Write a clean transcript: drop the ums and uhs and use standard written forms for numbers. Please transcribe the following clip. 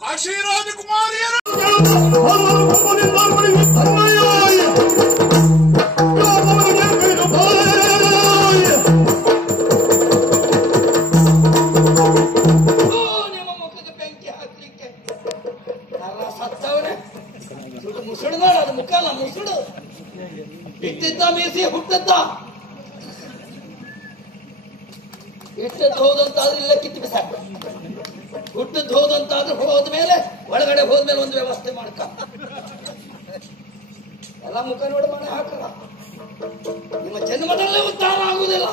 ಕಾಶಿ ರಾಜಕುಮಾರಿಯರು ನಿಮ್ಮ ಮುಖಕ್ಕೆ ಬೆಂಕಿ ಹಾಕ್ಲಿಕ್ಕೆ ಸತ್ತವರೇ ಮುಸುಡು ನೋಡ, ಅದು ಮುಖ ಅಲ್ಲ ಮುಸುಡು. ಇಟ್ಟಿದ್ದ ಮೀಸಿ ಹುಟ್ಟಿದ್ದ ಇಟ್ಟದ್ದು ಹೋದಂತಾದ್ರೆ ಇಲ್ಲ ಕಿತ್ತು ಬಿಸಾಕ, ಹುಟ್ಟದ್ದು ಹೋದಂತಾದ್ರೆ ಹೋದ್ಮೇಲೆ ಒಳಗಡೆ ಹೋದ್ಮೇಲೆ ಒಂದು ವ್ಯವಸ್ಥೆ ಮಾಡ್ಕ. ಎಲ್ಲ ಮುಖ ನೋಡಿ ಮನೆ ಹಾಕಲ್ಲ, ನಿಮ್ಮ ಜನ್ಮದಲ್ಲೇ ಉದ್ಧಾರ ಆಗುವುದಿಲ್ಲ.